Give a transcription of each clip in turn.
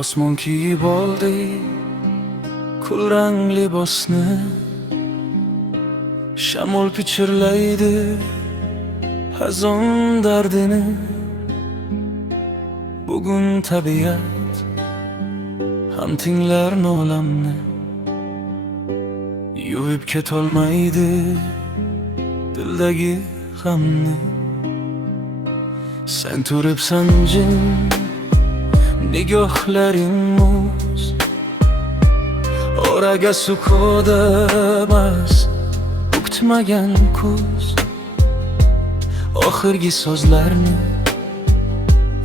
Osmon kiyib oldi kulrang libosni, shamol pichirlaydi hazon dardini. Bugun tabiat ham tinglar nolamni, yuvib ketolmaydi dildagi g'amni. Sen turibsan jim, nigohlaring muz, oraga sukut emas kutmagan kuz. Oxirgi so'zlarni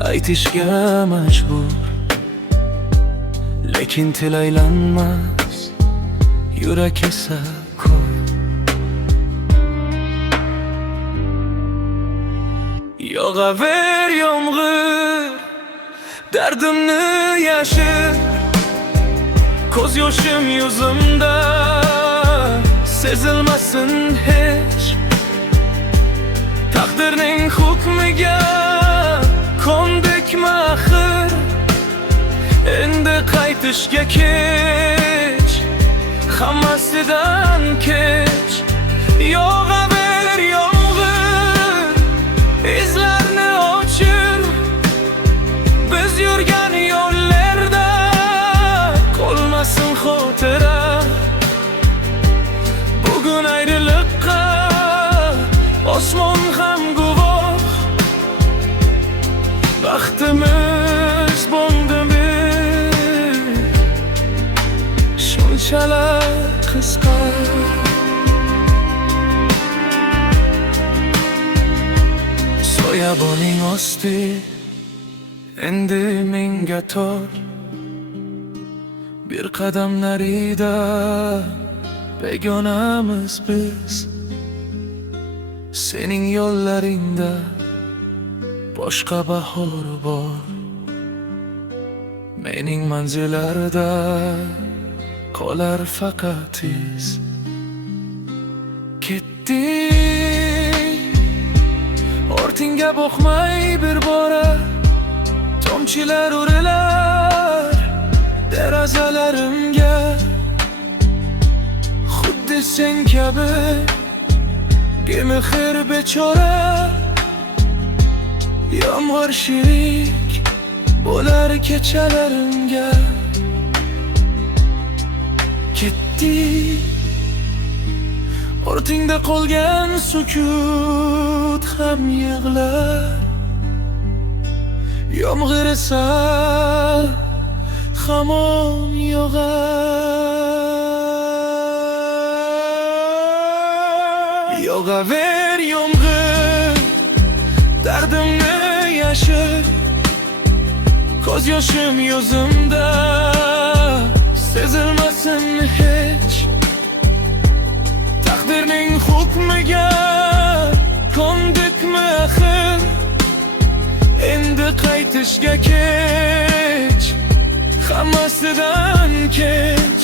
aytishga majbur, lekin til aylanmas, yurak esa ko'r. Yog'aver yomg'ir, dardimni yashir, ko'z yoshim yuzimda sezilmasin hech. Taqdirning hukmiga kondikmi axir, endi qaytishga kech, hammasidan kech. Yog'aver yomg'ir, izlarni ochir, biz yurgan yo'llarda qolmasin xotira. Bugun ayriliqqa osmon ham guvoh, baxtimiz bo'ldimi shunchalar qisqa. Soyaboning osti endi menga tor, bir qadam narida begonamiz biz. Sening yo'llaringda boshqa bahor bor, mening manzillarda qolar faqat iz. Ketding, ortingga boqmay bir bora, tomchilar urilar derazalarimga. Xuddi sen kabi bemehr bechora, yomg'ir sherik bo'lar kechalarimga. Ketdi, ortingda qolgan sukut ham yig'lar, yomg'ir esa hamon yog'ar. Yog'aver yomg'ir, dardimni yashir, ko'z yoshim yuzimda sezilmasin hech. Taqdirning hukmiga kondikmi axir, endi qaytishga kech, hammasidan kech.